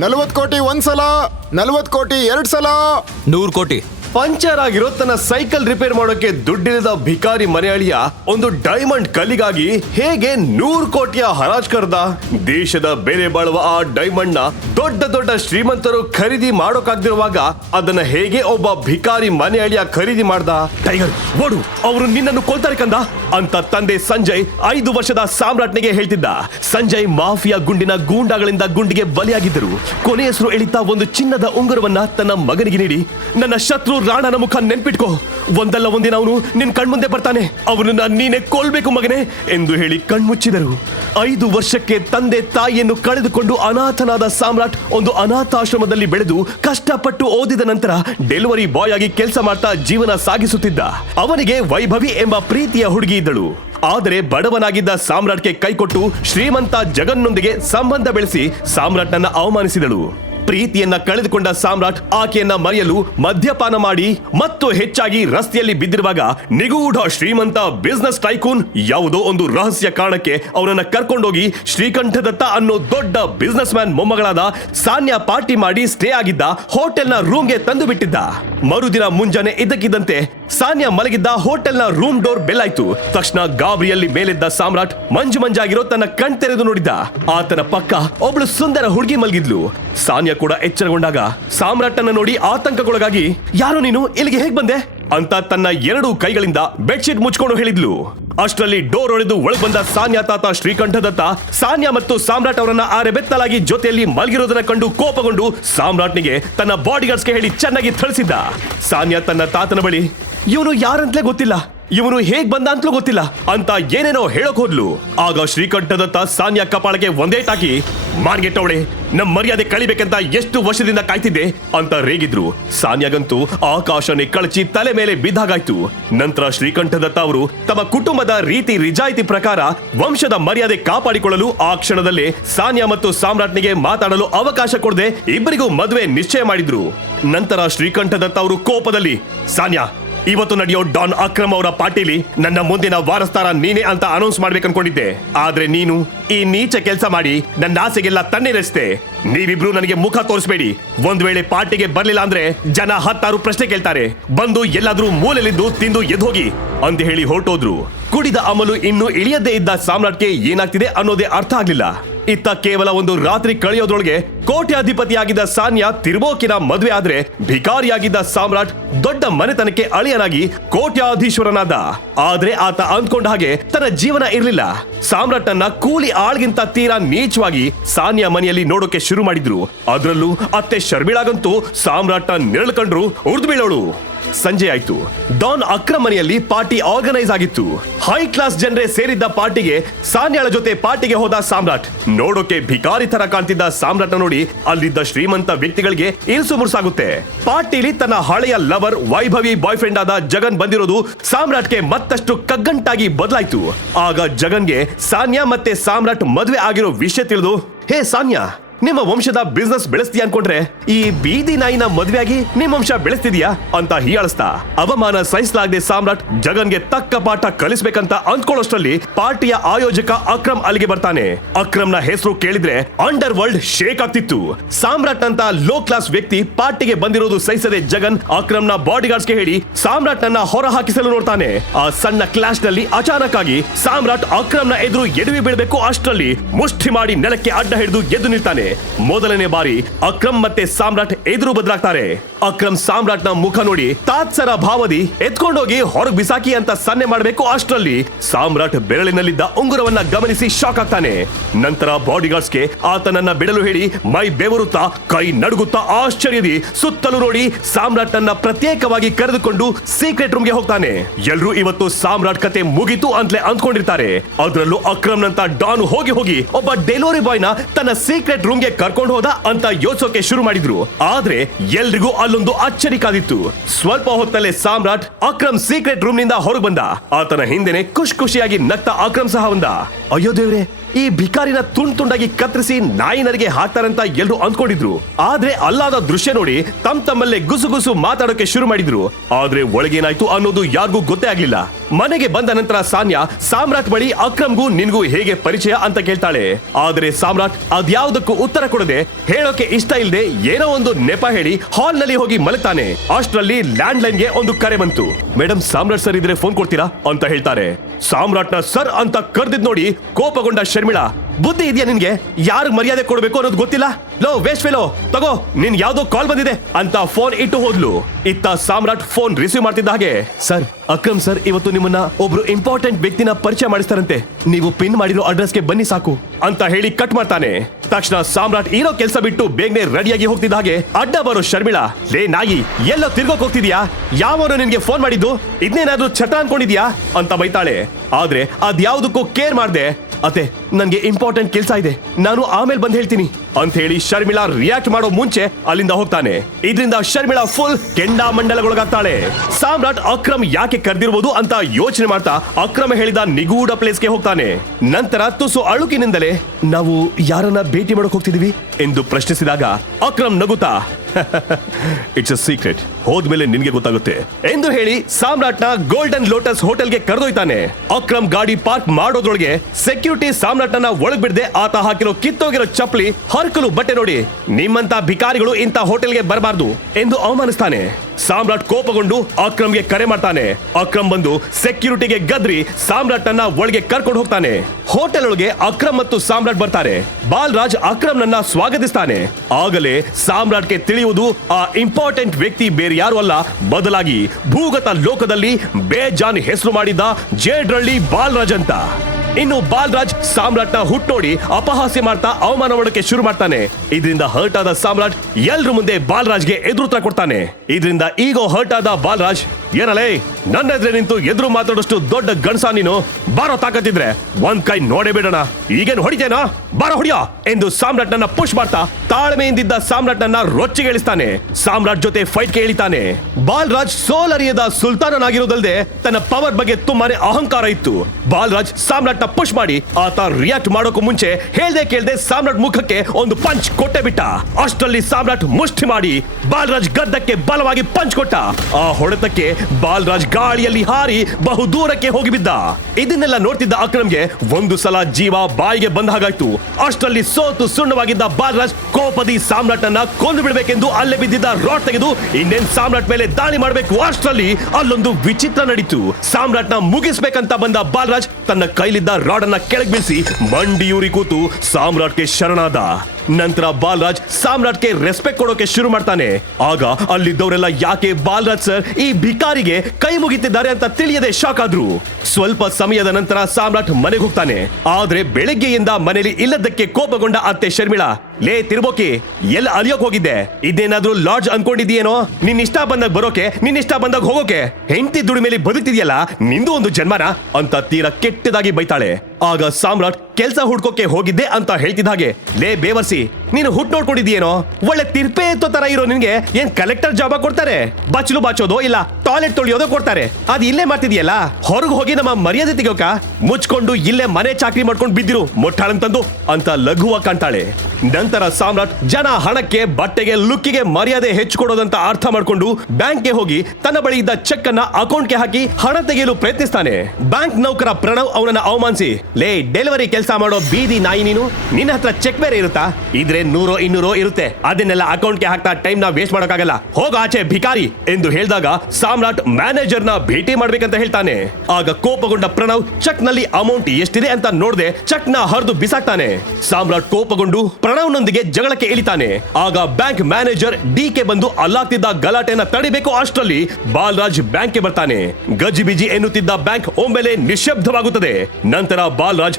ನಲ್ವತ್ ಕೋಟಿ ಒಂದ್ಸಲ ನಲವತ್ತು ಕೋಟಿ ಎರಡ್ ಸಲ ನೂರು ಕೋಟಿ. ಪಂಚರ್ ಆಗಿರೋ ತನ್ನ ಸೈಕಲ್ ರಿಪೇರ್ ಮಾಡೋಕೆ ದುಡ್ಡಿಲ್ಲದ ಭಿಕಾರಿ ಮನೆಯಾಳಿಯ ಒಂದು ಡೈಮಂಡ್ ಕಲ್ಲಿಗಾಗಿ ಹೇಗೆ ನೂರು ಕೋಟಿಯ ಹರಾಜ್ ಕರ್ದ ದೇಶದ ಬೆಲೆ ಬಾಳುವ ಆ ಡೈಮಂಡ್ನ ದೊಡ್ಡ ದೊಡ್ಡ ಶ್ರೀಮಂತರು ಖರೀದಿ ಮಾಡೋಕಾಗ್ದಿರುವಾಗ ಅದನ್ನ ಹೇಗೆ ಒಬ್ಬ ಭಿಕಾರಿ ಮನೆಯಾಳಿಯ ಖರೀದಿ ಮಾಡ್ದ? ಟೈಗರ್, ಓಡು, ಅವರು ನಿನ್ನನ್ನು ಕೊಲ್ತಾರೆ ಕಂದ? ಅಂತ ತಂದೆ ಸಂಜಯ್ ಐದು ವರ್ಷದ ಸಾಮ್ರಾಟ್ನಿಗೆ ಹೇಳ್ತಿದ್ದ. ಸಂಜಯ್ ಮಾಫಿಯಾ ಗುಂಡಿನ ಗೂಂಡಾಗಳಿಂದ ಗುಂಡಿಗೆ ಬಲಿಯಾಗಿದ್ದರು. ಕೊನೆ ಹೆಸರು ಎಳಿತಾ ಒಂದು ಚಿನ್ನದ ಉಂಗುರವನ್ನ ತನ್ನ ಮಗನಿಗೆ ನೀಡಿ, ನನ್ನ ಶತ್ರು ರಾಣನ ಮುಖ ನೆನ್ಪಿಟ್ಕೋ. ಒಂದಲ್ಲ ಒಂದಿನ ಅವನು ನಿನ್ ಕಣ್ಮುಂದೆ ಬರ್ತಾನೆ. ಅವನನ್ನ ನೀನೆ ಕೊಲ್ಬೇಕು ಮಗನೇ ಎಂದು ಹೇಳಿ ಕಣ್ಮುಚ್ಚಿದರು. ಐದು ವರ್ಷಕ್ಕೆ ತಂದೆ ತಾಯಿಯನ್ನು ಕಳೆದುಕೊಂಡು ಅನಾಥನಾದ ಸಾಮ್ರಾಟ್ ಒಂದು ಅನಾಥಾಶ್ರಮದಲ್ಲಿ ಬೆಳೆದು ಕಷ್ಟಪಟ್ಟು ಓದಿದ ನಂತರ ಡೆಲಿವರಿ ಬಾಯ್ ಆಗಿ ಕೆಲಸ ಮಾಡ್ತಾ ಜೀವನ ಸಾಗಿಸುತ್ತಿದ್ದ. ಅವನಿಗೆ ವೈಭವಿ ಎಂಬ ಪ್ರೀತಿಯ ಹುಡುಗಿ ಇದ್ದಳು. ಆದರೆ ಬಡವನಾಗಿದ್ದ ಸಾಮ್ರಾಟ್ಗೆ ಕೈಕೊಟ್ಟು ಶ್ರೀಮಂತ ಜಗನ್ನೊಂದಿಗೆ ಸಂಬಂಧ ಬೆಳೆಸಿ ಸಾಮ್ರಾಟ್ನನ್ನ ಅವಮಾನಿಸಿದಳು. ಪ್ರೀತಿಯನ್ನ ಕಳೆದುಕೊಂಡ ಸಾಮ್ರಾಟ್ ಆಕೆಯನ್ನ ಮರೆಯಲು ಮದ್ಯಪಾನ ಮಾಡಿ ಮತ್ತು ಹೆಚ್ಚಾಗಿ ರಸ್ತೆಯಲ್ಲಿ ಬಿದ್ದಿರುವಾಗ ನಿಗೂಢ ಶ್ರೀಮಂತ ಬಿಸ್ನೆಸ್ ಟೈಕೂನ್ ಯಾವುದೋ ಒಂದು ರಹಸ್ಯ ಕಾರಣಕ್ಕೆ ಅವನನ್ನ ಕರ್ಕೊಂಡೋಗಿ ಶ್ರೀಕಂಠದತ್ತ ಅನ್ನೋ ದೊಡ್ಡ ಬಿಸ್ನೆಸ್ ಮ್ಯಾನ್ ಮೊಮ್ಮಗಳಾದ ಸಾನ್ಯ ಪಾರ್ಟಿ ಮಾಡಿ ಸ್ಟೇ ಆಗಿದ್ದ ಹೋಟೆಲ್ನ ರೂಮ್ಗೆ ತಂದು ಬಿಟ್ಟಿದ್ದ ಮರುದಿನ ಮುಂಜಾನೆ ಇದ್ದಕ್ಕಿದ್ದಂತೆ ಸಾನ್ಯ ಮಲಗಿದ್ದ ಹೋಟೆಲ್ನ ರೂಮ್ ಡೋರ್ ಬೆಲ್ ಆಯ್ತು ತಕ್ಷಣ ಗಾಬರಿಯಲ್ಲಿ ಮೇಲಿದ್ದ ಸಾಮ್ರಾಟ್ ಮಂಜು ಮಂಜಾಗಿರೋ ತನ್ನ ಕಣ್ ತೆರೆದು ನೋಡಿದ ಆತನ ಪಕ್ಕ ಒಬ್ಳು ಸುಂದರ ಹುಡುಗಿ ಮಲಗಿದ್ಲು. ಸಾನ್ಯ ಕೂಡ ಎಚ್ಚರಗೊಂಡಾಗ ಸಾಮ್ರಾಟನ್ನ ನೋಡಿ ಆತಂಕಕ್ಕೊಳಗಾಗಿ, ಯಾರು ನೀನು? ಇಲ್ಲಿಗೆ ಹೇಗ್ ಬಂದೆ? ಅಂತ ತನ್ನ ಎರಡು ಕೈಗಳಿಂದ ಬೆಡ್ಶೀಟ್ ಮುಚ್ಕೊಂಡು ಹೇಳಿದ್ಲು. ಅಷ್ಟರಲ್ಲಿ ಡೋರ್ ಒಳೆದು ಒಳಗೆ ಬಂದ ಸಾನ್ಯ ತಾತ ಶ್ರೀಕಂಠದತ್ತ, ಸಾನ್ಯಾ ಮತ್ತು ಸಾಮ್ರಾಟ್ ಅವರನ್ನ ಆರೆಬೆತ್ತಲಾಗಿ ಜೊತೆಯಲ್ಲಿ ಮಲಗಿರೋದನ್ನ ಕಂಡು ಕೋಪಗೊಂಡು ಸಾಮ್ರಾಟ್ನಿಗೆ ತನ್ನ ಬಾಡಿಗಾರ್ಡ್ಸ್ಗೆ ಹೇಳಿ ಚೆನ್ನಾಗಿ ಥಳಿಸಿದ್ದ. ಸಾನ್ಯಾ ತನ್ನ ತಾತನ ಬಳಿ ಇವನು ಯಾರಂತಲೇ ಗೊತ್ತಿಲ್ಲ. ಇವನು ಹೇಗ್ ಬಂದ ಅಂತಲೂ ಗೊತ್ತಿಲ್ಲ. ಅಂತ ಏನೇನೋ ಹೇಳಕ್ ಹೋದ್ಲು. ಆಗ ಶ್ರೀಕಂಠದತ್ತ ಸಾನ್ಯ ಕಪಾಳಕ್ಕೆ ಒಂದೇ ಟಾಕಿ ಮಾರ್ಗೆಟ್ಟವಳೆ ನಮ್ ಮರ್ಯಾದೆ ಕಳಿಬೇಕಂತ ಎಷ್ಟು ವರ್ಷದಿಂದ ಕಾಯ್ತಿದ್ದೆ? ಅಂತ ರೇಗಿದ್ರು. ಸಾನ್ಯಾಗಂತೂ ಆಕಾಶನೇ ಕಳಚಿ ತಲೆ ಮೇಲೆ ಬಿದ್ದಾಗಾಯ್ತು. ನಂತರ ಶ್ರೀಕಂಠದತ್ತ ಅವರು ತಮ್ಮ ಕುಟುಂಬದ ರೀತಿ ರಿಜಾಯಿತಿ ಪ್ರಕಾರ ವಂಶದ ಮರ್ಯಾದೆ ಕಾಪಾಡಿಕೊಳ್ಳಲು ಆ ಕ್ಷಣದಲ್ಲೇ ಸಾನ್ಯಾ ಮತ್ತು ಸಾಮ್ರಾಟ್ನಿಗೆ ಮಾತಾಡಲು ಅವಕಾಶ ಕೊಡದೆ ಇಬ್ಬರಿಗೂ ಮದುವೆ ನಿಶ್ಚಯ ಮಾಡಿದ್ರು. ನಂತರ ಶ್ರೀಕಂಠದತ್ತ ಅವರು ಕೋಪದಲ್ಲಿ, ಸಾನ್ಯಾ ಇವತ್ತು ನಡೆಯೋ ಡಾನ್ ಅಕ್ರಮ್ ಅವರ ಪಾರ್ಟಿಲಿ ನನ್ನ ಮುಂದಿನ ವಾರಸ್ತಾರ ನೀನೇ ಅಂತ ಅನೌನ್ಸ್ ಮಾಡ್ಬೇಕು ಅನ್ಕೊಂಡಿದ್ದೆ ಆದ್ರೆ ನೀನು ಈ ನೀಚ ಕೆಲಸ ಮಾಡಿ ನನ್ನ ಆಸೆಗೆಲ್ಲ ತಣ್ಣೀರಿಸ್ತೆ ನೀವಿಬ್ರು ನನಗೆ ಮುಖ ತೋರಿಸಬೇಡಿ. ಒಂದ್ ವೇಳೆ ಪಾರ್ಟಿಗೆ ಬರ್ಲಿಲ್ಲ ಅಂದ್ರೆ ಜನ ಹತ್ತಾರು ಪ್ರಶ್ನೆ ಕೇಳ್ತಾರೆ. ಬಂದು ಎಲ್ಲಾದ್ರೂ ಮೂಲೆಲಿದ್ದು ತಿಂದು ಎದ್ದೋಗಿ ಅಂತ ಹೇಳಿ ಹೊರಟೋದ್ರು. ಕುಡಿದ ಅಮಲು ಇನ್ನು ಇಳಿಯದೇ ಇದ್ದ ಸಾಮ್ರಾಟ್ಗೆ ಏನಾಗ್ತಿದೆ ಅನ್ನೋದೇ ಅರ್ಥ ಆಗ್ಲಿಲ್ಲ. ಇತ್ತ ಕೇವಲ ಒಂದು ರಾತ್ರಿ ಕಳೆಯೋದ್ರೊಳಗೆ ಕೋಟ್ಯಾಧಿಪತಿಯಾಗಿದ್ದ ಸಾನ್ಯ ತಿರುಬೋಕಿನ ಮದುವೆ ಆದ್ರೆ ಭಿಕಾರಿಯಾಗಿದ್ದ ಸಾಮ್ರಾಟ್ ದೊಡ್ಡ ಮನೆತನಕ್ಕೆ ಅಳಿಯನಾಗಿ ಕೋಟ್ಯಾಧೀಶ್ವರನಾದ. ಆದ್ರೆ ಆತ ಅಂದ್ಕೊಂಡ ಹಾಗೆ ತನ್ನ ಜೀವನ ಇರಲಿಲ್ಲ. ಸಾಮ್ರಾಟ್ನ ಕೂಲಿ ಆಳ್ಗಿಂತ ತೀರಾ ನೀಚವಾಗಿ ಸಾನ್ಯ ಮನೆಯಲ್ಲಿ ನೋಡೋಕೆ ಶುರು ಮಾಡಿದ್ರು. ಅದರಲ್ಲೂ ಅತ್ತೆ ಶರ್ಮಿಳಾಗಂತೂ ಸಾಮ್ರಾಟ್ನ ನೆರಳು ಕಂಡ್ರು ಉರ್ದು ಬೀಳೋಳು. ಸಂಜೆ ಆಯ್ತು. ಡಾನ್ ಅಕ್ರಮನೆಯಲ್ಲಿ ಪಾರ್ಟಿ ಆರ್ಗನೈಸ್ ಆಗಿತ್ತು. ಹೈ ಕ್ಲಾಸ್ ಜನರೇ ಸೇರಿದ್ದ ಪಾರ್ಟಿಗೆ ಸಾನ್ಯಾಳ ಜೊತೆ ಪಾರ್ಟಿಗೆ ಹೋದ ಸಾಮ್ರಾಟ್. ನೋಡೋಕೆ ಭಿಕಾರಿ ತರ ಕಾಣ್ತಿದ್ದ ಸಾಮ್ರಾಟ್ನ ನೋಡಿ ಅಲ್ಲಿದ್ದ ಶ್ರೀಮಂತ ವ್ಯಕ್ತಿಗಳಿಗೆ ಇನ್ಸು ಮುರ್ಸಾಗುತ್ತೆ. ಪಾರ್ಟಿಲಿ ತನ್ನ ಹಳೆಯ ಲವರ್, ವೈಭವಿ ಬಾಯ್ ಫ್ರೆಂಡ್ ಆದ ಜಗನ್ ಬಂದಿರೋದು ಸಾಮ್ರಾಟ್ಗೆ ಮತ್ತಷ್ಟು ಕಗ್ಗಂಟಾಗಿ ಬದಲಾಯ್ತು. ಆಗ ಜಗನ್ಗೆ ಸಾನ್ಯಾ ಮತ್ತೆ ಸಾಮ್ರಾಟ್ ಮದುವೆ ಆಗಿರೋ ವಿಷಯ ತಿಳಿದು, ಹೇ ಸಾನ್ಯಾ ನಿಮ್ಮ ವಂಶದ ಬಿಸ್ನೆಸ್ ಬೆಳೆಸ್ತೀಯ ಅನ್ಕೊಂಡ್ರೆ ಈ ಬೀದಿ ನಾಯಿನ ಮದ್ವೆಯಾಗಿ ನಿಮ್ ವಂಶ ಬೆಳೆಸ್ತಿದ್ಯಾ ಅಂತ ಹೀಯಾಳಿಸ್ತಾ. ಅವಮಾನ ಸಹಿಸಲಾಗದೆ ಸಾಮ್ರಾಟ್ ಜಗನ್ಗೆ ತಕ್ಕ ಪಾಠ ಕಲಿಸ್ಬೇಕಂತ ಅಂದ್ಕೊಳ್ಳೋಷ್ಟರಲ್ಲಿ ಪಾರ್ಟಿಯ ಆಯೋಜಕ ಅಕ್ರಮ್ ಅಲ್ಲಿಗೆ ಬರ್ತಾನೆ. ಅಕ್ರಮ್ನ ಹೆಸರು ಕೇಳಿದ್ರೆ ಅಂಡರ್ ವರ್ಲ್ಡ್ ಶೇಕ್ ಆಗ್ತಿತ್ತು. ಸಾಮ್ರಾಟ್ ಅಂತ ಲೋ ಕ್ಲಾಸ್ ವ್ಯಕ್ತಿ ಪಾರ್ಟಿಗೆ ಬಂದಿರೋದು ಸಹಿಸದೆ ಜಗನ್ ಅಕ್ರಮ್ನ ಬಾಡಿಗಾರ್ಡ್ಸ್ಗೆ ಹೇಳಿ ಸಾಮ್ರಾಟ್ ನನ್ನ ಹೊರ ಹಾಕಿಸಲು ನೋಡ್ತಾನೆ. ಆ ಸಣ್ಣ ಕ್ಲಾಶ್ನಲ್ಲಿ ಅಚಾನಕ್ ಆಗಿ ಸಾಮ್ರಾಟ್ ಅಕ್ರಮ್ನ ಎದುರು ಎಡವಿ ಬೀಳ್ಬೇಕು ಅಷ್ಟರಲ್ಲಿ ಮುಷ್ಟಿ ಮಾಡಿ ನೆಲಕ್ಕೆ ಅಡ್ಡ ಹಿಡಿದು ಎದ್ದು ನಿಲ್ತಾನೆ. ಮೊದಲನೇ ಬಾರಿ ಅಕ್ರಮ್ ಮತ್ತೆ ಸಾಮ್ರಾಟ್ ಎದುರು ಬದಲಾಗ್ತಾರೆ. ಅಕ್ರಮ್ ಸಾಮ್ರಾಟ್ನ ಮುಖ ನೋಡಿ ತಾತ್ಸರ ಭಾವದಿ ಎತ್ಕೊಂಡೋಗಿ ಹೊರಗ್ ಬಿಸಾಕಿ ಅಂತ ಸನ್ನೆ ಮಾಡಬೇಕು ಅಷ್ಟರಲ್ಲಿ ಸಾಮ್ರಾಟ್ ಬೆರಳಿನಲ್ಲಿದ್ದ ಉಂಗುರವನ್ನ ಗಮನಿಸಿ ಶಾಕ್ ಆಗ್ತಾನೆ. ನಂತರ ಬಾಡಿಗಾರ್ಡ್ಸ್ಗೆ ಆತನನ್ನ ಬಿಡಲು ಹೇಳಿ ಮೈ ಬೆವರುತ್ತಾ ಕೈ ನಡುಗುತ್ತಾ ಆಶ್ಚರ್ಯದಿ ಸುತ್ತಲೂ ನೋಡಿ ಸಾಮ್ರಾಟ್ ಅನ್ನ ಪ್ರತ್ಯೇಕವಾಗಿ ಕರೆದುಕೊಂಡು ಸೀಕ್ರೆಟ್ ರೂಮ್ಗೆ ಹೋಗ್ತಾನೆ. ಎಲ್ರೂ ಇವತ್ತು ಸಾಮ್ರಾಟ್ ಕತೆ ಮುಗಿತು ಅಂತಲೇ ಅಂದ್ಕೊಂಡಿರ್ತಾರೆ. ಅದರಲ್ಲೂ ಅಕ್ರಮ್ ನಂತ ಡಾನ್ ಹೋಗಿ ಹೋಗಿ ಒಬ್ಬ ಡೆಲಿವರಿ ಬಾಯ್ನ ತನ್ನ ಸೀಕ್ರೆಟ್ ರೂಮ್ಗೆ ಕರ್ಕೊಂಡು ಹೋದ ಅಂತ ಯೋಚೋಕೆ ಶುರು ಮಾಡಿದ್ರು. ಆದ್ರೆ ಎಲ್ರಿಗೂ ಅಲ್ಲೊಂದು ಅಚ್ಚರಿ ಕಾದಿತ್ತು. ಸ್ವಲ್ಪ ಹೊತ್ತಲ್ಲೇ ಸಾಮ್ರಾಟ್ ಅಕ್ರಮ್ ಸೀಕ್ರೆಟ್ ರೂಮ್ನಿಂದ ಹೊರಗೆ ಬಂದ. ಆತನ ಹಿಂದೆನೆ ಖುಷಿ ಖುಷಿಯಾಗಿ ನಗ್ತಾ ಅಕ್ರಮ್ ಸಹ ಬಂದ. ಅಯ್ಯೋ ದೇವ್ರೆ ಈ ಭಿಕಾರಿನ ತುಂಡ್ ತುಂಡಾಗಿ ಕತ್ತರಿಸಿ ನಾಯಿನರಿಗೆ ಹಾಕ್ತಾರಂತ ಎಲ್ರು ಅಂದ್ಕೊಂಡಿದ್ರು. ಆದ್ರೆ ಅಲ್ಲಾದ ದೃಶ್ಯ ನೋಡಿ ತಮ್ ತಮ್ಮಲ್ಲೇ ಗುಸುಗುಸು ಮಾತಾಡೋಕೆ ಶುರು ಮಾಡಿದ್ರು. ಆದ್ರೆ ಒಳಗೇನಾಯ್ತು ಅನ್ನೋದು ಯಾರಿಗೂ ಗೊತ್ತೇ ಆಗ್ಲಿಲ್ಲ. ಮನೆಗೆ ಬಂದ ನಂತರ ಸಾನ್ಯ, ಸಾಮ್ರಾಟ್ ಬಳಿ ಅಕ್ರಮ್ಗೂ ನಿನ್ಗೂ ಹೇಗೆ ಪರಿಚಯ ಅಂತ ಕೇಳ್ತಾಳೆ. ಆದ್ರೆ ಸಾಮ್ರಾಟ್ ಅದ್ಯಾವುದಕ್ಕೂ ಉತ್ತರ ಕೊಡದೆ ಹೇಳೋಕೆ ಇಷ್ಟ ಇಲ್ಲದೆ ಏನೋ ಒಂದು ನೆಪ ಹೇಳಿ ಹಾಲ್ನಲ್ಲಿ ಹೋಗಿ ಮಲಗ್ತಾನೆ. ಅಷ್ಟರಲ್ಲಿ ಲ್ಯಾಂಡ್ ಲೈನ್ಗೆ ಒಂದು ಕರೆ ಬಂತು. ಮೇಡಮ್ ಸಾಮ್ರಾಟ್ ಸರ್ ಇದ್ರೆ ಫೋನ್ ಕೊಡ್ತೀರಾ ಅಂತ ಹೇಳ್ತಾರೆ. ಸಾಮ್ರಾಟ್ನ ಸರ್ ಅಂತ ಕರೆದಿದ್ ನೋಡಿ ಕೋಪಗೊಂಡ ಶರ್ಮಿಳಾ. ಬುದ್ಧಿ ಇದೆಯಾ ನಿನ್ಗೆ? ಯಾರು ಮರ್ಯಾದೆ ಕೊಡಬೇಕು ಅನ್ನೋದು ಗೊತ್ತಿಲ್ಲ? ಲೋ, ವೇಸ್ಟ್ ಫೆಲೋ ತಗೋ, ನಿನ್ ಯಾವ್ದೋ ಕಾಲ್ ಬಂದಿದೆ. ಅಂತ ಫೋನ್ ಇಟ್ಟು ಹೋದ್ಲು. ಇತ್ತ ಸಾಮ್ರಾಟ್ ಫೋನ್ ರಿಸೀವ್ ಮಾಡ್ತಿದ್ದ ಹಾಗೆ. ಸರ್, ಅಕ್ರಮ್ ಸರ್, ಇವತ್ತು ನಿಮ್ಮನ್ನ ಒಬ್ರು ಇಂಪಾರ್ಟೆಂಟ್ ವ್ಯಕ್ತಿನ ಪರಿಚಯ ಮಾಡಿಸ್ತಾರಂತೆ. ನೀವು ಪಿನ್ ಮಾಡಿರೋ ಅಡ್ರೆಸ್ಗೆ ಬನ್ನಿ ಸಾಕು ಅಂತ ಹೇಳಿ ಕಟ್ ಮಾಡ್ತಾನೆ. ತಕ್ಷಣ ಸಾಮ್ರಾಟ್ ಏನೋ ಕೆಲಸ ಬಿಟ್ಟು ಬೇಗನೆ ರೆಡಿಯಾಗಿ ಹೋಗ್ತಿದ್ದ ಹಾಗೆ ಅಡ್ಡ ಬರೋ ಶರ್ಮಿಳಾ, ಲೇ ನಾಯಿ, ಎಲ್ಲ ತಿರ್ಗೋಕ್ ಹೋಗ್ತಿದ್ಯಾ? ಯಾವನು ನಿನ್ಗೆ ಫೋನ್ ಮಾಡಿದ್ದು? ಇದನ್ನೇನಾದ್ರೂ ಚಟ ಅನ್ಕೊಂಡಿದ್ಯಾ? ಅಂತ ಬೈತಾಳೆ. ಆದ್ರೆ ಅದ್ಯಾವುದಕ್ಕೂ ಕೇರ್ ಮಾಡ್ದೆ. ಅತ್ತೆ ನನ್ಗೆ ಇಂಪಾರ್ಟೆಂಟ್ ಕೆಲಸ ಇದೆ. ನಾನು ಆಮೇಲೆ ಬಂದ್ ಹೇಳ್ತೀನಿ. ಅಂತ ಹೇಳಿ ಶರ್ಮಿಳಾ ರಿಯಾಕ್ಟ್ ಮಾಡೋ ಮುಂಚೆ ಅಲ್ಲಿಂದ ಹೋಗ್ತಾನೆ. ಇದರಿಂದ ಶರ್ಮಿಳಾ ಫುಲ್ ಕೆಂಡಾ ಮಂಡಲಗೊಳಗಾಗ್ತಾಳೆ. ಸಾಮ್ರಾಟ್ ಅಕ್ರಮ್ ಯಾಕೆ ಕರೆದಿರ್ಬೋದು ಅಂತ ಯೋಚನೆ ಮಾಡ್ತಾ ಅಕ್ರಮ ಹೇಳಿದ ನಿಗೂಢ ಪ್ಲೇಸ್ಗೆ ಹೋಗ್ತಾನೆ. ನಂತರ ತುಸು ಅಳುಕಿನಿಂದಲೇ ನಾವು ಯಾರನ್ನ ಭೇಟಿ ಮಾಡಕ್ ಹೋಗ್ತಿದೀವಿ ಎಂದು ಪ್ರಶ್ನಿಸಿದಾಗ ಅಕ್ರಮ್ ನಗುತ್ತಾ ಇಟ್ಸ್ ಅ ಸೀಕ್ರೆಟ್ ಹೋದ್ಮೇಲೆ ನಿನ್ಗೆ ಗೊತ್ತಾಗುತ್ತೆ. ಎಂದು ಹೇಳಿ ಸಾಮ್ರಾಟ್ನ ಗೋಲ್ಡನ್ ಲೋಟಸ್ ಹೋಟೆಲ್ಗೆ ಕರೆದೊಯ್ತಾನೆ. ಅಕ್ರಮ್ ಗಾಡಿ ಪಾರ್ಕ್ ಮಾಡೋದ್ರೊಳಗೆ ಸೆಕ್ಯೂರಿಟಿ ಸಾಮ್ರಾಟ್ನ ಒಳಗ್ ಬಿಡದೆ ಆತ ಹಾಕಿರೋ ಕಿತ್ತೋಗಿರೋ ಚಪ್ಪಲಿ ಹರ್ಕಲು ಬಟ್ಟೆ ನೋಡಿ. ನಿಮ್ಮಂತ ಭಿಕಾರಿಗಳು ಇಂತ ಹೋಟೆಲ್ಗೆ ಬರಬಾರ್ದು ಎಂದು ಅವಮಾನಿಸ್ತಾನೆ. ಸಾಮ್ರಾಟ್ ಕೋಪಗೊಂಡು ಅಕ್ರಮ್ಗೆ ಕರೆ ಮಾಡ್ತಾನೆ. ಅಕ್ರಮ್ ಬಂದು ಸೆಕ್ಯೂರಿಟಿಗೆ ಗದ್ರಿ ಸಾಮ್ರಾಟ್ನ ಒಳಗೆ ಕರ್ಕೊಂಡು ಹೋಗ್ತಾನೆ. ಹೋಟೆಲ್ ಒಳಗೆ ಅಕ್ರಮ್ ಮತ್ತು ಸಾಮ್ರಾಟ್ ಬರ್ತಾರೆ. ಬಾಲ್ರಾಜ್ ಅಕ್ರಮ್ನನ್ನ ಸ್ವಾಗತಿಸ್ತಾನೆ. ಆಗಲೇ ಸಾಮ್ರಾಟ್ಗೆ ತಿಳಿಯುವುದು ಆ ಇಂಪಾರ್ಟೆಂಟ್ ವ್ಯಕ್ತಿ ಬೇರೆ ಯಾರು ಅಲ್ಲ, ಬದಲಾಗಿ ಭೂಗತ ಲೋಕದಲ್ಲಿ ಬೇಜಾನ್ ಹೆಸರು ಮಾಡಿದ್ದ ಜೇಡ್ರಳ್ಳಿ ಬಾಲ್ರಾಜ್ ಅಂತ. ಇನ್ನು ಬಾಲ್ರಾಜ್ ಸಾಮ್ರಾಟ್ನ ಹುಟ್ಟೋಡಿ ಅಪಹಾಸ್ಯ ಮಾಡ್ತಾ ಅವಮಾನ ಮಾಡೋಕೆ ಶುರು ಮಾಡ್ತಾನೆ. ಇದರಿಂದ ಹರ್ಟ್ ಆದ ಸಾಮ್ರಾಟ್ ಎಲ್ರ ಮುಂದೆ ಬಾಲ್ರಾಜ್ಗೆ ಎದುರುತ್ತರ ಕೊಡ್ತಾನೆ. ಇದರಿಂದ ಈಗೋ ಹರ್ಟ್ ಆದ ಬಾಲ್ರಾಜ್ ಏನಲೇ ನನ್ನ ಎದುರೆ ನಿಂತು ಎದುರು ಮಾತಾಡೋಷ್ಟು ದೊಡ್ಡ ಗಣಸ ನೀನು. ಬಾರೋ ತಾಕತ್ತಿದ್ರೆ ಒಂದ್ ಕೈ ನೋಡೇ ಬಿಡೋಣ ಈಗೇನು ಹೊಡಿತೇನಾ? ಬಾರೋ ಹೊಡಿಯೋ ಎಂದು ಸಾಮ್ರಾಟ್ನನ್ನ ಪುಷ್ ಮಾಡ್ತಾ ತಾಳ್ಮೆಯಿಂದಿದ್ದ ಸಾಮ್ರಾಟ್ನನ್ನ ರೊಚ್ಚಿಗೆ ಇಳಿಸ್ತಾನೆ. ಸಾಮ್ರಾಟ್ ಜೊತೆ ಫೈಟ್ ಕೇಳಿತಾನೆ ಬಾಲ್ರಾಜ್ ಸೋಲರಿಯದ ಸುಲ್ತಾನನಾಗಿರೋದಲ್ದೆ ತನ್ನ ಪವರ್ ಬಗ್ಗೆ ತುಂಬಾನೇ ಅಹಂಕಾರ ಇತ್ತು. ಬಾಲ್ರಾಜ್ ಸಾಮ್ರಾಟ್ನ ಪುಷ್ ಮಾಡಿ ಆತ ರಿಯಾಕ್ಟ್ ಮಾಡೋಕು ಮುಂಚೆ ಹೇಳ್ದೆ ಕೇಳ್ದೆ ಸಾಮ್ರಾಟ್ ಮುಖಕ್ಕೆ ಒಂದು ಪಂಚ್ ಕೊಟ್ಟೆ ಬಿಟ್ಟ. ಅಷ್ಟರಲ್ಲಿ ಸಾಮ್ರಾಟ್ ಮುಷ್ಟಿ ಮಾಡಿ ಬಾಲ್ರಾಜ್ ಗದ್ದಕ್ಕೆ ಬಲವಾಗಿ ಪಂಚ್ ಕೊಟ್ಟ. ಆ ಹೊಡೆತಕ್ಕೆ ಬಾಲ್ರಾಜ್ ಗಾಳಿಯಲ್ಲಿ ಹಾರಿ ಬಹುದೂರಕ್ಕೆ ಹೋಗಿ ಬಿದ್ದ. ಇದನ್ನೆಲ್ಲ ನೋಡ್ತಿದ್ದ ಅಕ್ರಮ್ಗೆ ಒಂದು ಸಲ ಜೀವ ಬಾಯಿಗೆ ಬಂದ ಹಾಗಾಯ್ತು. ಅಷ್ಟರಲ್ಲಿ ಸೋತು ಸುಣ್ಣವಾಗಿದ್ದ ಬಾಲ್ರಾಜ್ ಕೋಪದಿ ಸಾಮ್ರಾಟ್ನ ಕೊಂದು ಬಿಡಬೇಕೆಂದು ಅಲ್ಲೇ ಬಿದ್ದಿದ್ದ ರಾಡ್ ತೆಗೆದು ಇಂಡಿಯನ್ ಸಾಮ್ರಾಟ್ ಮೇಲೆ ದಾಳಿ ಮಾಡಬೇಕು. ಅಷ್ಟರಲ್ಲಿ ಅಲ್ಲೊಂದು ವಿಚಿತ್ರ ನಡೀತು. ಸಾಮ್ರಾಟ್ನ ಮುಗಿಸ್ಬೇಕಂತ ಬಂದ ಬಾಲ್ರಾಜ್ ತನ್ನ ಕೈಲಿದ್ದ ರಾಡನ್ನ ಕೆಳಗೆ ಬೀಳಿಸಿ ಮಂಡಿಯೂರಿ ಕೂತು ಸಾಮ್ರಾಟ್ಗೆ ಶರಣಾದ. ನಂತರ ಬಾಲ್ರಾಜ್ ಸಾಮ್ರಾಟ್ಗೆ ರೆಸ್ಪೆಕ್ಟ್ ಕೊಡೋಕೆ ಶುರು ಮಾಡ್ತಾನೆ. ಆಗ ಅಲ್ಲಿದ್ದವರೆಲ್ಲ ಯಾಕೆ ಬಾಲ್ರಾಜ್ ಸರ್ ಈ ಭಿಕಾರಿಗೆ ಕೈ ಮುಗಿತಿದ್ದಾರೆ ಅಂತ ತಿಳಿಯದೆ ಶಾಕ್ ಆದ್ರು. ಸ್ವಲ್ಪ ಸಮಯದ ನಂತರ ಸಾಮ್ರಾಟ್ ಮನೆಗೆ ಹೋಗ್ತಾನೆ. ಆದ್ರೆ ಬೆಳಗ್ಗೆಯಿಂದ ಮನೇಲಿ ಇಲ್ಲದಕ್ಕೆ ಕೋಪಗೊಂಡ ಅತ್ತೆ ಶರ್ಮಿಳಾ, ಲೇ ತಿರ್ಬೋಕಿ ಎಲ್ಲ ಅಲಿಯೋಕ್ ಹೋಗಿದ್ದೆ? ಇದೇನಾದ್ರೂ ಲಾಡ್ಜ್ ಅನ್ಕೊಂಡಿದ್ಯೇನೋ ನಿನ್ ಇಷ್ಟ ಬಂದಾಗ ಬರೋಕೆ, ನಿನ್ ಇಷ್ಟ ಬಂದಾಗ ಹೋಗೋಕೆ. ಹೆಂಡತಿ ದುಡಿಮೇಲೆ ಬದುಕ್ತಿದ್ಯಲ್ಲ, ನಿಂದು ಒಂದು ಜನ್ಮನ? ಅಂತ ತೀರಾ ಕೆಟ್ಟದಾಗಿ ಬೈತಾಳೆ. ಆಗ ಸಾಮ್ರಾಟ್ ಕೆಲ್ಸ ಹುಡ್ಕೋಕೆ ಹೋಗಿದ್ದೆ ಅಂತ ಹೇಳ್ತಿದ್ದ ಹಾಗೆ, ಲೇ ಬೇವರ್ಸಿ, ನೀನು ಹುಟ್ಟು ನೋಡ್ಕೊಂಡಿದ್ಯೇನೋ ಒಳ್ಳೆ ತಿರ್ಪೆ ಎತ್ತೋ ತರ ಇರೋ ನಿನ್ಗೆ ಏನ್ ಕಲೆಕ್ಟರ್ ಜಾಬ್ ಕೊಡ್ತಾರೆ? ಬಚ್ಚಲು ಬಾಚೋದೋ ಇಲ್ಲ ಟಾಯ್ಲೆಟ್ ತೊಳೆಯೋದು ಕೊಡ್ತಾರೆ? ಅದ್ ಇಲ್ಲೇ ಮಾಡ್ತಿದ್ಯಲ್ಲ ಹೊರಗೆ ಹೋಗಿ ನಮ್ಮ ಮರ್ಯಾದೆ ತೆಗಿಯೋಕ ಮುಚ್ಕೊಂಡು ಇಲ್ಲೇ ಮನೆ ಚಾಕ್ರಿ ಮಾಡ್ಕೊಂಡು ಬಿದ್ದಿರು ಮೊಟ್ಟಾಳಂತಂದು ಅಂತ ಲಘುವ ಕಾಣ್ತಾಳೆ. ನಂತರ ಸಾಮ್ರಾಟ್ ಜನ ಹಣಕ್ಕೆ, ಬಟ್ಟೆಗೆ, ಲುಕ್ಕಿಗೆ ಮರ್ಯಾದೆ ಹೆಚ್ಚು ಕೊಡೋದಂತ ಅರ್ಥ ಮಾಡ್ಕೊಂಡು ಬ್ಯಾಂಕ್ಗೆ ಹೋಗಿ ತನ್ನ ಬಳಿ ಇದ್ದ ಚೆಕ್ ಅನ್ನ ಅಕೌಂಟ್ಗೆ ಹಾಕಿ ಹಣ ತೆಗೆಯಲು ಪ್ರಯತ್ನಿಸ್ತಾನೆ. ಬ್ಯಾಂಕ್ ನೌಕರ ಪ್ರಣವ್ ಅವನನ್ನ ಅವಮಾನಿಸಿ, ಲೇ ಡೆಲಿವರಿ ಕೆಲಸ ಮಾಡೋ ಬೀದಿ ನಾಯಿ ನೀನು? ನಿನ್ನ ಹತ್ರ ಚೆಕ್ ಬೇರೆ ಇರುತ್ತಾ? ಇದ್ರೆ ನೂರೋ ಇನ್ನೂರೋ ಇರುತ್ತೆ. ಅದನ್ನೆಲ್ಲ ಅಕೌಂಟ್ಗೆ ಹಾಕ್ತಾ ಟೈಮ್ನ ವೇಸ್ಟ್ ಮಾಡೋಕ್ಕಾಗಲ್ಲ. ಹೋಗ ಆಚೆ ಭಿಕಾರಿ ಎಂದು ಹೇಳಿದಾಗ ಸಾಮ್ರಾಟ್ ಮ್ಯಾನೇಜರ್ನ ಭೇಟಿ ಮಾಡ್ಬೇಕಂತ ಹೇಳ್ತಾನೆ. ಆಗ ಕೋಪಗೊಂಡ ಪ್ರಣವ್ ಚೆಕ್ನಲ್ಲಿ ಅಮೌಂಟ್ ಎಷ್ಟಿದೆ ಅಂತ ನೋಡದೆ ಚೆಕ್ನ ಹರಿದು ಬಿಸಾಕ್ತಾನೆ. ಸಾಮ್ರಾಟ್ ಕೋಪಗೊಂಡು ಪ್ರಣವ್ನೊಂದಿಗೆ ಜಗಳಕ್ಕೆ ಇಳಿತಾನೆ. ಆಗ ಬ್ಯಾಂಕ್ ಮ್ಯಾನೇಜರ್ ಡಿ ಕೆ ಬಂದು ಅಲ್ಲಾಗ್ತಿದ್ದ ಗಲಾಟೆನ ತಡಿಬೇಕು ಅಷ್ಟರಲ್ಲಿ ಬಾಲ್ರಾಜ್ ಬ್ಯಾಂಕ್ಗೆ ಬರ್ತಾನೆ. ಗಜಿಬಿಜಿ ಎನ್ನುತ್ತಿದ್ದ ಬ್ಯಾಂಕ್ ಒಮ್ಮೆಲೆ ನಿಶ್ಶಬ್ದವಾಗುತ್ತದೆ ನಂತರ ಬಾಲರಾಜ್ ಬಾಲ್ರಾಜ್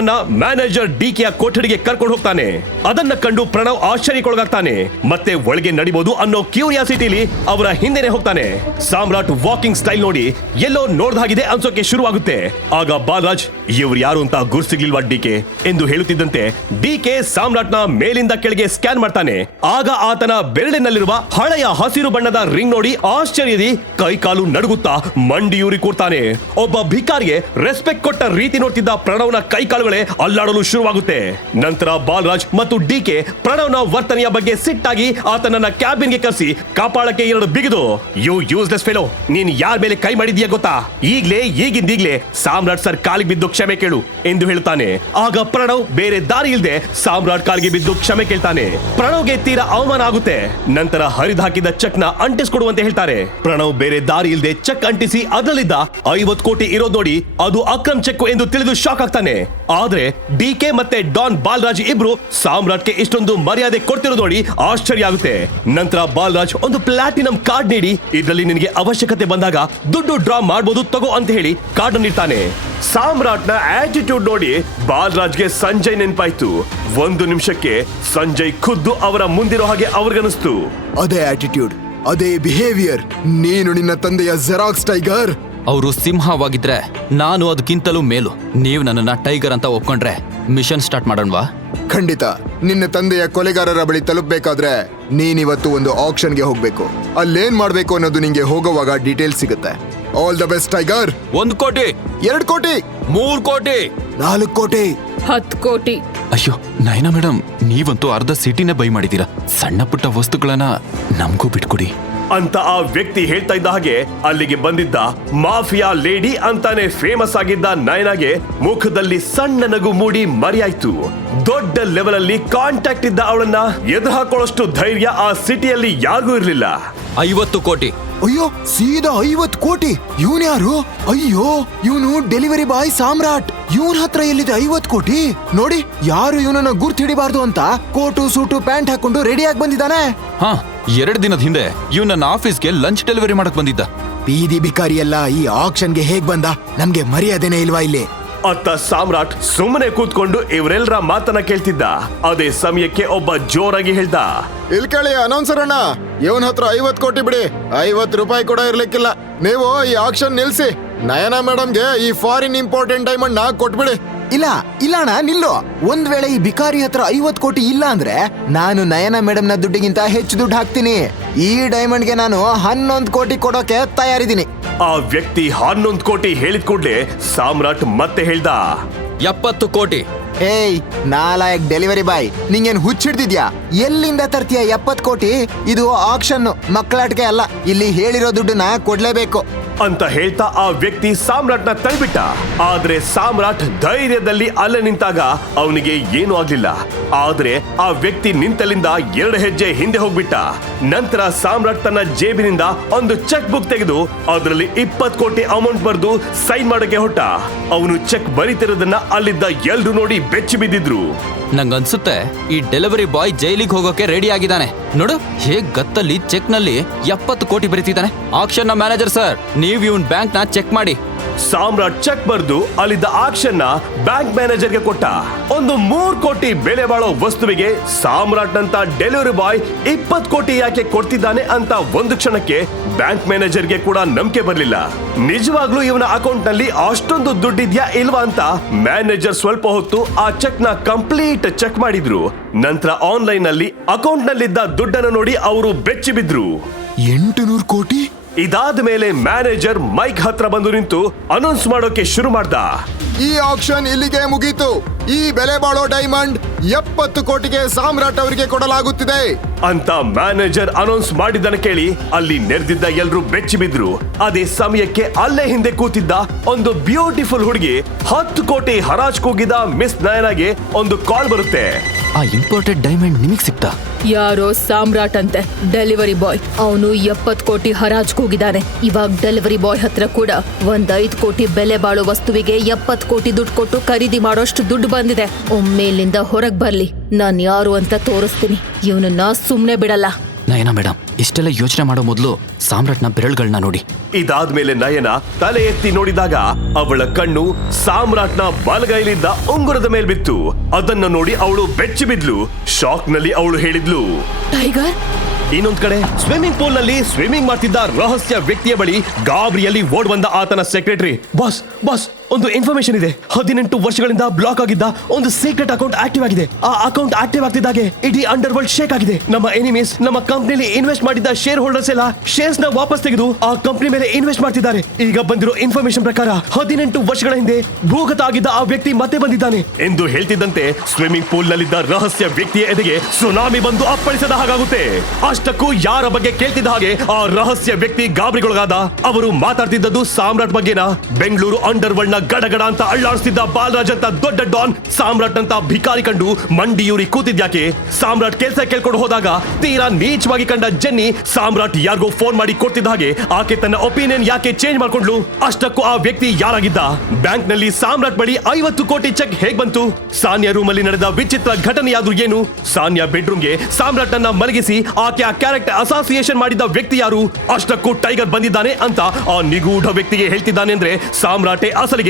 ಸಾಮ್ರಾಟ್ನನ್ನ ಮ್ಯಾನೇಜರ್ ಡಿ ಕೆ ಕೊಠಡಿಗೆ ಕರ್ಕೊಂಡು ಹೋಗ್ತಾನೆ. ಅದನ್ನ ಕಂಡು ಪ್ರಣವ್ ಆಶ್ಚರ್ಯಕ್ಕೊಳಗಾಗ್ತಾನೆ. ಮತ್ತೆ ಒಳಗೆ ನಡಿಬಹುದು ಅನ್ನೋ ಕ್ಯೂರಿಯಾಸಿಟಿಲಿ ಅವರ ಹಿಂದೆನೆ ಹೋಗ್ತಾನೆ. ಸಾಮ್ರಾಟ್ ವಾಕಿಂಗ್ ಸ್ಟೈಲ್ ನೋಡಿ ಎಲ್ಲೋ ನೋಡ್ದಾಗಿದೆ ಅನ್ಸೋಕೆ ಶುರುವಾಗುತ್ತೆ. ಆಗ ಬಾಲರಾಜ್, ಇವ್ರು ಯಾರು ಅಂತ ಗುರ್ಸಿಗ್ಲಿಲ್ವಾ ಡಿ ಕೆ ಎಂದು ಹೇಳುತ್ತಿದ್ದಂತೆ ಡಿ ಕೆ ಸಾಮ್ರಾಟ್ನ ಮೇಲಿಂದ ಕೆಳಗೆ ಸ್ಕ್ಯಾನ್ ಮಾಡ್ತಾನೆ. ಆಗ ಆತನ ಬೆರಳಿನಲ್ಲಿರುವ ಹಳೆಯ ಹಸಿರು ಬಣ್ಣದ ರಿಂಗ್ ನೋಡಿ ಆಶ್ಚರ್ಯದಿ ಕೈಕಾಲು ನಡುಗುತ್ತಾ ಮಂಡಿಯೂರಿ ಕೂರ್ತಾನೆ. ಒಬ್ಬ ಭಿಕಾರಿಗೆ ರೆಸ್ಪೆಕ್ಟ್ ಕೊಟ್ಟ ರೀತಿ ನೋಡ್ತಿದ್ದ ಪ್ರಣವ್ನ ಕೈಕಾಲು ಕಾಳುಗಳೇ ಅಲ್ಲಾಡಲು ಶುರುವಾಗುತ್ತೆ. ನಂತರ ಬಾಲರಾಜ್ ಮತ್ತು ಡಿ ಕೆ ಪ್ರಣವ್ನ ವರ್ತನೆಯ ಬಗ್ಗೆ ಸಿಟ್ಟಾಗಿ ಆತನನ್ನ ಕ್ಯಾಬಿನ್ಗೆ ಕರೆಸಿ ಕಾಪಾಳಕ್ಕೆ ಎರಡು ಬಿಗಿದು ಯು ಯೂಸ್ಲೆಸ್ ಫೆಲೋ ನೀನ್ ಯಾರ ಮೇಲೆ ಕೈ ಮಾಡಿದ್ಯಾ ಗೊತ್ತಾ? ಈಗ್ಲೇ, ಈಗಿಂದೀಗ್ಲೇ ಸಾಮ್ರಾಟ್ ಸರ್ ಕಾಲಿಗೆ ಬಿದ್ದು ಕ್ಷಮೆ ಕೇಳು, ಎಂದು ಹೇಳ್ತಾನೆ ಆಗ ಪ್ರಣವ್ ಬೇರೆ ದಾರಿ ಇಲ್ಲದೆ ಸಾಮ್ರಾಟ್ ಕಾಲಿಗೆ ಬಿದ್ದು ಕ್ಷಮೆ ಕೇಳ್ತಾನೆ. ಪ್ರಣವ್ಗೆ ತೀರಾ ಅವಮಾನ ಆಗುತ್ತೆ. ನಂತರ ಹರಿದು ಹಾಕಿದ ಚೆಕ್ನ ಅಂಟಿಸ್ಕೊಡುವಂತೆ ಹೇಳ್ತಾರೆ. ಪ್ರಣವ್ ಬೇರೆ ದಾರಿ ಇಲ್ಲದೆ ಚೆಕ್ ಅಂಟಿಸಿ ಅದರಲ್ಲಿದ್ದ ಐವತ್ ಕೋಟಿ ಇರೋದ್ ನೋಡಿ ಅದು ಅಕ್ರಮ್ ಚೆಕ್ ಎಂದು ತಿಳಿದು ಶಾಕ್ ಆಗ್ತಾನೆ. ಆದ್ರೆ ಡಿಕೆ ಮತ್ತೆ ಡಾನ್ ಬಾಲ್ರಾಜ್ ಇಬ್ರು ಸಾಮ್ರಾಟ್ಗೆ ಇಷ್ಟೊಂದು ಮರ್ಯಾದೆ ಕೊಡ್ತಿರೋದು ನೋಡಿ ಆಶ್ಚರ್ಯ ಆಗುತ್ತೆ. ನಂತರ ಬಾಲ್ರಾಜ್ ಒಂದು ಪ್ಲಾಟಿನಂ ಕಾರ್ಡ್ ನೀಡಿ, ಇದರಲ್ಲಿ ನಿನಗೆ ಅವಶ್ಯಕತೆ ಬಂದಾಗ ದುಡ್ಡು ಡ್ರಾ ಮಾಡಬಹುದು ತಗೋ ಅಂತ ಹೇಳಿ ಕಾರ್ಡ್ ನೀಡ್ತಾನೆ. ಸಾಮ್ರಾಟ್ನ ಆಟಿಟ್ಯೂಡ್ ನೋಡಿ ಬಾಲರಾಜ್ಗೆ ಸಂಜಯ್ ನೆನ್ಪಾಯ್ತು. ಒಂದು ನಿಮಿಷಕ್ಕೆ ಸಂಜಯ್ ಖುದ್ದು ಅವರ ಮುಂದಿರೋ ಹಾಗೆ ಅವ್ರಿಗನಿಸ್ತು ಅದೇ ಆಟಿಟ್ಯೂಡ್ ಅದೇ ಬಿಹೇವಿಯರ್ ನೀನು ನಿನ್ನ ತಂದೆಯ ಜೆರಾಕ್ಸ್ ಟೈಗರ್ ಅವರು ಸಿಂಹವಾಗಿದ್ರೆ ನಾನು ಅದಕ್ಕಿಂತಲೂ ಮೇಲು. ನೀವು ನನ್ನನ್ನ ಟೈಗರ್ ಅಂತ ಒಪ್ಕೊಂಡ್ರೆ ಮಿಷನ್ ಸ್ಟಾರ್ಟ್ ಮಾಡೋಣವಾ? ಖಂಡಿತ. ನಿನ್ನ ತಂದೆಯ ಕೊಲೆಗಾರರ ಬಳಿ ತಲುಪಬೇಕಾದ್ರೆ ನೀನಿವತ್ತು ಒಂದು ಆಕ್ಷನ್ಗೆ ಹೋಗ್ಬೇಕು. ಅಲ್ಲೇನ್ ಮಾಡ್ಬೇಕು ಅನ್ನೋದು ನಿಂಗೆ ಹೋಗುವಾಗ ಡೀಟೇಲ್ ಸಿಗುತ್ತೆ. ಆಲ್ ದ ಬೆಸ್ಟ್ ಟೈಗರ್ ಒಂದ್ ಕೋಟಿ! ಎರಡ್ ಕೋಟಿ! ಮೂರ್ ಕೋಟಿ! ನಾಲ್ಕು ಕೋಟಿ! ಹತ್ತು ಕೋಟಿ. ಅಯ್ಯೋ ನಯನಾ ಮೇಡಮ್ ನೀವಂತೂ ಅರ್ಧ ಸಿಟಿನೇ ಬೈ ಮಾಡಿದೀರಾ ಸಣ್ಣ ಪುಟ್ಟ ವಸ್ತುಗಳನ್ನ ನಮಗೂ ಬಿಟ್ಕೊಡಿ. ಅಂತ ಆ ವ್ಯಕ್ತಿ ಹೇಳ್ತಾ ಇದ್ದ ಹಾಗೆ ಅಲ್ಲಿಗೆ ಬಂದಿದ್ದ ಮಾಫಿಯಾ ಲೇಡಿ ಅಂತಾನೆ ಫೇಮಸ್ ಆಗಿದ್ದ ನಯನಾಗೆ ಮುಖದಲ್ಲಿ ಸಣ್ಣ ನಗು ಮೂಡಿ ಮರೆಯಾಯ್ತು. ದೊಡ್ಡ ಲೆವೆಲ್ ಅಲ್ಲಿ ಕಾಂಟ್ಯಾಕ್ಟ್ ಇದ್ದ ಅವಳನ್ನ ಎದುರು ಹಾಕೊಳ್ಳೋಷ್ಟು ಧೈರ್ಯ ಆ ಸಿಟಿಯಲ್ಲಿ ಯಾರಿಗೂ ಇರಲಿಲ್ಲ. ಐವತ್ತು ಕೋಟಿ. ಅಯ್ಯೋ ಸೀದಾ ಐವತ್ ಕೋಟಿ? ಇವನ್ ಯಾರು? ಅಯ್ಯೋ ಇವನು ಡೆಲಿವರಿ ಬಾಯ್ ಸಾಮ್ರಾಟ್. ಇವನ್ ಹತ್ರ ಎಲ್ಲಿದೆ ಐವತ್ ಕೋಟಿ? ನೋಡಿ ಯಾರು ಇವನನ್ನ ಗುರ್ತು ಹಿಡಿಬಾರ್ದು ಅಂತ ಕೋಟು ಸೂಟು ಪ್ಯಾಂಟ್ ಹಾಕೊಂಡು ರೆಡಿಯಾಗಿ ಬಂದಿದ್ದಾನೆ. ಹಾ ಎರಡ್ ದಿನದ ಹಿಂದೆ ಇವ್ ನನ್ನ ಆಫೀಸ್ಗೆ ಲಂಚ್ ಡೆಲಿವರಿ ಮಾಡಕ್ ಬಂದಿದ್ದ. ಬೀದಿ ಬಿಕಾರಿ ಎಲ್ಲ ಈ ಆಕ್ಷನ್ಗೆ ಹೇಗ್ ಬಂದ? ನಮ್ಗೆ ಮರ್ಯಾದೆನೇ ಇಲ್ವಾ ಇಲ್ಲಿ? ಅತ್ತ ಸಾಮ್ರಾಟ್ ಸುಮ್ಮನೆ ಕೂತ್ಕೊಂಡು ಇವರೆಲ್ಲರ ಮಾತನ್ನ ಕೇಳ್ತಿದ್ದ. ಅದೇ ಸಮಯಕ್ಕೆ ಒಬ್ಬ ಜೋರಾಗಿ ಹೇಳ್ದ. ಇಲ್ ಕೇಳಿ ಅನೌನ್ಸರ್ ಅಣ್ಣ ಇವನ್ ಹತ್ರ ಐವತ್ ಕೋಟಿ ಬಿಡಿ. ಐವತ್ ರೂಪಾಯಿ ಕೂಡ ಇರ್ಲಿಕ್ಕಿಲ್ಲ. ನೀವು ಈ ಆಕ್ಷನ್ ನಿಲ್ಸಿ. ನಯನ ಮೇಡಮ್ಗೆ ಈ ಫಾರಿನ್ ಇಂಪಾರ್ಟೆಂಟ್ ಡೈಮಂಡ್ನ ಕೊಟ್ಬಿಡಿ. ಇಲ್ಲ ಇಲ್ಲ ಅಣ್ಣ ನಿಲ್ಲು. ಒಂದ್ ವೇಳೆ ಈ ಬಿಕಾರಿ ಹತ್ರ ಐವತ್ ಕೋಟಿ ಇಲ್ಲ ಅಂದ್ರೆ ನಾನು ನಯನ ಮೇಡಮ್ನ ದುಡ್ಡಿಗಿಂತ ಹೆಚ್ಚು ದುಡ್ಡು ಹಾಕ್ತೀನಿ. ಈ ಡೈಮಂಡ್ಗೆ ನಾನು ಹನ್ನೊಂದ್ ಕೋಟಿ ಕೊಡೋಕೆ ತಯಾರಿದ್ದೀನಿ. ಆ ವ್ಯಕ್ತಿ ಹನ್ನೊಂದು ಕೋಟಿ ಹೇಳಿದ ಕೂಡಲೇ ಸಾಮ್ರಾಟ್ ಮತ್ತೆ ಹೇಳ್ದ. ಎಪ್ಪತ್ತು ಕೋಟಿ. ಏಯ್ ನಾಲಾಯಕ್ ಡೆಲಿವರಿ ಬಾಯ್ ನಿಂಗೇನ್ ಹುಚ್ಚಿಡ್ದಿದ್ಯಾ ಎಲ್ಲಿಂದ ತರ್ತೀಯ ಎಪ್ಪತ್ ಕೋಟಿ? ಇದು ಆಕ್ಷನ್ ಮಕ್ಕಳಾಟಿಕೆ ಅಲ್ಲ ಇಲ್ಲಿ ಹೇಳಿರೋ ದುಡ್ಡನ್ನ ಕೊಡ್ಲೇಬೇಕು. ಅಂತ ಹೇಳ್ತಾ ಆ ವ್ಯಕ್ತಿ ಸಾಮ್ರಾಟ್ನ ತಳ್ಬಿಟ್ಟ. ಆದ್ರೆ ಸಾಮ್ರಾಟ್ ಧೈರ್ಯದಲ್ಲಿ ಅಲ್ಲೇ ನಿಂತಾಗ ಅವನಿಗೆ ಏನೂ ಆಗ್ಲಿಲ್ಲ. ಆದ್ರೆ ಆ ವ್ಯಕ್ತಿ ನಿಂತಲ್ಲಿಂದ ಎರಡು ಹೆಜ್ಜೆ ಹಿಂದೆ ಹೋಗ್ಬಿಟ್ಟ. ನಂತರ ಸಾಮ್ರಾಟ್ ತನ್ನ ಜೇಬಿನಿಂದ ಒಂದು ಚೆಕ್ ಬುಕ್ ತೆಗೆದು ಅದರಲ್ಲಿ ಇಪ್ಪತ್ ಕೋಟಿ ಅಮೌಂಟ್ ಬರೆದು ಸೈನ್ ಮಾಡಕ್ಕೆ ಹೊಟ್ಟ ಅವನು ಚೆಕ್ ಬರೀತಿರೋದನ್ನ ಅಲ್ಲಿದ್ದ ಎಲ್ರು ನೋಡಿ ಬೆಚ್ಚಿ ಬಿದ್ದಿದ್ರು. ನಂಗನ್ಸುತ್ತೆ, ಈ ಡೆಲಿವರಿ ಬಾಯ್ ಜೈಲಿಗೆ ಹೋಗೋಕೆ ರೆಡಿ ಆಗಿದ್ದಾನೆ. ನೋಡು, ಹೇಗ್ ಗತ್ತಲ್ಲಿ ಚೆಕ್ನಲ್ಲಿ ಎಪ್ಪತ್ತು ಕೋಟಿ ಬರೀತಿದ್ದಾನೆ. ಆಕ್ಷನ್ನ ಮ್ಯಾನೇಜರ್ ಸರ್ ನೀವ್ ಇವನ್ ಬ್ಯಾಂಕ್ನ ಚೆಕ್ ಮಾಡಿ. ಸಾಮ್ರಾಟ್ ಚೆಕ್ ಬರೆದು ಅಲ್ಲಿದ್ದ ಆಕ್ಷನ್ನ ಬ್ಯಾಂಕ್ ಮ್ಯಾನೇಜರ್ಗೆ ಕೊಟ್ಟ. ಒಂದು ಮೂರ್ ಕೋಟಿ ಬೆಲೆ ಬಾಳೋ ವಸ್ತುವಿಗೆ ಸಾಮ್ರಾಟ್ ಅಂತ ಡೆಲಿವರಿ ಬಾಯ್ ಇಪ್ಪತ್ ಕೋಟಿ ಯಾಕೆ ಕೊಡ್ತಿದ್ದಾನೆ ಅಂತ ಒಂದು ಕ್ಷಣಕ್ಕೆ ಬ್ಯಾಂಕ್ ಮ್ಯಾನೇಜರ್ಗೆ ಕೂಡ ನಂಬಿಕೆ ಬರ್ಲಿಲ್ಲ. ನಿಜವಾಗ್ಲೂ ಇವನ ಅಕೌಂಟ್ನಲ್ಲಿ ಅಷ್ಟೊಂದು ದುಡ್ಡಿದ್ಯಾ ಇಲ್ವಾ ಅಂತ ಮ್ಯಾನೇಜರ್ ಸ್ವಲ್ಪ ಹೊತ್ತು ಆ ಚೆಕ್ನ ಕಂಪ್ಲೀಟ್ ಚೆಕ್ ಮಾಡಿದ್ರು. ನಂತರ ಆನ್ಲೈನ್ನಲ್ಲಿ ಅಕೌಂಟ್ ನಲ್ಲಿದ್ದ ದುಡ್ಡನ್ನು ನೋಡಿ ಅವರು ಬೆಚ್ಚಿ ಬಿದ್ರು ಎಂಟು ಕೋಟಿ? ಇದಾದ ಮೇಲೆ ಮ್ಯಾನೇಜರ್ ಮೈಕ್ ಹತ್ರ ಬಂದು ನಿಂತು ಅನೌನ್ಸ್ ಮಾಡೋಕೆ ಶುರು ಮಾಡ್ದ. ಈ ಆಕ್ಷನ್ ಇಲ್ಲಿಗೆ ಮುಗೀತು. ಈ ಬೆಲೆ ಬಾಳೋ ಡೈಮಂಡ್ ಎಪ್ಪತ್ತು ಕೋಟಿಗೆ ಸಾಮ್ರಾಟ್ ಅವರಿಗೆ ಕೊಡಲಾಗುತ್ತಿದೆ. ಅಂತ ಮ್ಯಾನೇಜರ್ ಅನೌನ್ಸ್ ಮಾಡಿದ್ದನ್ನ ಕೇಳಿ ಅಲ್ಲಿ ನೆರೆದಿದ್ದ ಎಲ್ರು ಬೆಚ್ಚಿ ಬಿದ್ರು. ಅದೇ ಸಮಯಕ್ಕೆ ಅಲ್ಲೇ ಹಿಂದೆ ಕೂತಿದ್ದ ಒಂದು ಬ್ಯೂಟಿಫುಲ್ ಹುಡುಗಿ ಹತ್ತು ಕೋಟಿ ಹರಾಜ್ ಕೂಗಿದ ಮಿಸ್ ನಯನಾಗೆ ಒಂದು ಕಾಲ್ ಬರುತ್ತೆ. ಆ ಇಂಪೋರ್ಟೆಡ್ ಡೈಮಂಡ್ ನಿಮಗ್ ಸಿಕ್ತಾ? ಯಾರೋ ಸಾಮ್ರಾಟ್ ಅಂತೆ ಡೆಲಿವರಿ ಬಾಯ್ ಅವನು ಎಪ್ಪತ್ ಕೋಟಿ ಹರಾಜ್ ಕೂಗಿದ್ದಾನೆ ಇವಾಗ ಡೆಲಿವರಿ ಬಾಯ್ ಹತ್ರ ಕೂಡ ಒಂದ್ ಐದ್ ಕೋಟಿ ಬೆಲೆ ಬಾಳೋ ವಸ್ತುವಿಗೆ ಎಪ್ಪತ್ ಕೋಟಿ ದುಡ್ಡು ಕೊಟ್ಟು ಖರೀದಿ ಮಾಡೋಷ್ಟು ದುಡ್ಡು ಬಂದಿದೆ. ಒಮ್ಮೇಲಿಂದ ಹೊರಗ್ ಬರ್ಲಿ. ನಾನ್ ಯಾರು ಅಂತ ತೋರಿಸ್ತೀನಿ. ಇವನನ್ನ ಸುಮ್ನೆ ಬಿಡಲ್ಲ. ನಯನಾ ಮೇಡಮ್ ಇಷ್ಟೆಲ್ಲ ಯೋಚನೆ ಮಾಡೋ ಮೊದಲು ಸಾಮ್ರಾಟ್ನ ಬೆರಳುಗಳನ್ನ ನೋಡಿ. ಇದಾದ್ಮೇಲೆ ನಯನ ತಲೆ ಎತ್ತಿ ನೋಡಿದಾಗ ಅವಳ ಕಣ್ಣು ಸಾಮ್ರಾಟ್ನ ಬಲಗೈಲಿದ್ದ ಉಂಗುರದ ಮೇಲೆ ಬಿತ್ತು. ಅದನ್ನ ನೋಡಿ ಅವಳು ಬೆಚ್ಚಿ ಬಿದ್ಲು. ಶಾಕ್ನಲ್ಲಿ ಅವಳು ಹೇಳಿದ್ಲು ಟೈಗರ್? ಇನ್ನೊಂದ್ ಕಡೆ ಸ್ವಿಮ್ಮಿಂಗ್ ಪೂಲ್ನಲ್ಲಿ ಸ್ವಿಮ್ಮಿಂಗ್ ಮಾಡ್ತಿದ್ದ ರಹಸ್ಯ ವ್ಯಕ್ತಿಯ ಬಳಿ ಗಾಬರಿಯಲ್ಲಿ ಓಡ್ ಬಂದ ಆತನ ಸೆಕ್ರೆಟರಿ. ಬಾಸ್ ಬಾಸ್ ಒಂದು ಇನ್ಫಾರ್ಮೇಶನ್ ಇದೆ. ಹದಿನೆಂಟು ವರ್ಷಗಳಿಂದ ಬ್ಲಾಕ್ ಆಗಿದ್ದ ಒಂದು ಸೀಕ್ರೆಟ್ ಅಕೌಂಟ್ ಆಕ್ಟಿವ್ ಆಗಿದೆ. ಆ ಅಕೌಂಟ್ ಆಕ್ಟಿವ್ ಆಗ್ತಿದ್ದಾಗೆ ಇಡೀ ಅಂಡರ್ ವರ್ಲ್ಡ್ ಶೇಕ್ ಆಗಿದೆ. ನಮ್ಮ ಎನಿಮೀಸ್ ನಮ್ಮ ಕಂಪ್ನಿಲಿ ಇನ್ವೆಸ್ಟ್ ಮಾಡಿದ್ದ ಶೇರ್ ಹೋಲ್ಡರ್ಸ್ ಎಲ್ಲ ಶೇರ್ಸ್ನ ವಾಪಸ್ ತೆಗೆದು ಆ ಕಂಪ್ನಿ ಮೇಲೆ ಇನ್ವೆಸ್ಟ್ ಮಾಡ್ತಿದ್ದಾರೆ. ಈಗ ಬಂದಿರೋ ಇನ್ಫಾರ್ಮೇಶನ್ ಪ್ರಕಾರ ಹದಿನೆಂಟು ವರ್ಷಗಳ ಹಿಂದೆ ಭೂಗತ ಆಗಿದ್ದ ಆ ವ್ಯಕ್ತಿ ಮತ್ತೆ ಬಂದಿದ್ದಾನೆ. ಎಂದು ಹೇಳ್ತಿದ್ದಂತೆ ಸ್ವಿಮ್ಮಿಂಗ್ ಪೂಲ್ ನಲ್ಲಿದ್ದ ರಹಸ್ಯ ವ್ಯಕ್ತಿಯ ಎದೆಗೆ ಸುನಾಮಿ ಬಂದು ಅಪ್ಪಳಿಸದ ಹಾಗಾಗುತ್ತೆ. ಅಷ್ಟಕ್ಕೂ ಯಾರ ಬಗ್ಗೆ ಕೇಳ್ತಿದ್ದ ಹಾಗೆ ಆ ರಹಸ್ಯ ವ್ಯಕ್ತಿ ಗಾಬರಿಗೊಳಗಾದ. ಅವರು ಮಾತಾಡ್ತಿದ್ದದ್ದು ಸಾಮ್ರಾಟ್ ಬಗ್ಗೆನ? ಬೆಂಗಳೂರು ಅಂಡರ್ ವರ್ಲ್ಡ್ನ ಗಡಗಡ ಅಂತ ಅಳ್ಳಾಡಿಸ್ತಿದ್ದ ಬಾಲರಾಜ್ ಅಂತ ದೊಡ್ಡ ಡಾನ್, ಸಾಮ್ರಾಟ್ ಅಂತ ಭಿಕಾರಿ ಕಂಡು ಮಂಡಿಯೂರಿ ಕೂತಿದ್ಯಾಕೆ? ಸಾಮ್ರಾಟ್ ಕೆಲಸ ಕೇಳ್ಕೊಂಡು ಹೋದಾಗ ತೀರಾ ನೀಚವಾಗಿ ಕಂಡ ಜೆನ್ನಿ ಸಾಮ್ರಾಟ್ ಯಾರಿಗೋ ಫೋನ್ ಮಾಡಿ ಕೊಡ್ತಿದ್ದ ಹಾಗೆ ಆಕೆ ತನ್ನ ಒಪಿನಿಯನ್ ಯಾಕೆ ಚೇಂಜ್ ಮಾಡ್ಕೊಂಡ್ಲು? ಅಷ್ಟಕ್ಕೂ ಆ ವ್ಯಕ್ತಿ ಯಾರಾಗಿದ್ದ? ಬ್ಯಾಂಕ್ನಲ್ಲಿ ಸಾಮ್ರಾಟ್ ಬಳಿ ಐವತ್ತು ಕೋಟಿ ಚೆಕ್ ಹೇಗ್ ಬಂತು? ಸಾನ್ಯಾ ರೂಮ್ ಅಲ್ಲಿ ನಡೆದ ವಿಚಿತ್ರ ಘಟನೆಯಾದ್ರೂ ಏನು? ಸಾನ್ಯಾ ಬೆಡ್ರೂಮ್ಗೆ ಸಾಮ್ರಾಟ್ ಅನ್ನ ಮಲಗಿಸಿ ಆಕೆ ಆ ಕ್ಯಾರೆಕ್ಟರ್ ಅಸೋಸಿಯೇಷನ್ ಮಾಡಿದ ವ್ಯಕ್ತಿ ಯಾರು? ಅಷ್ಟಕ್ಕೂ ಟೈಗರ್ ಬಂದಿದ್ದಾನೆ ಅಂತ ಆ ನಿಗೂಢ ವ್ಯಕ್ತಿಗೆ ಹೇಳ್ತಿದ್ದಾನೆ ಅಂದ್ರೆ ಸಾಮ್ರಾಟೆ ಅಸಲಿಗೆ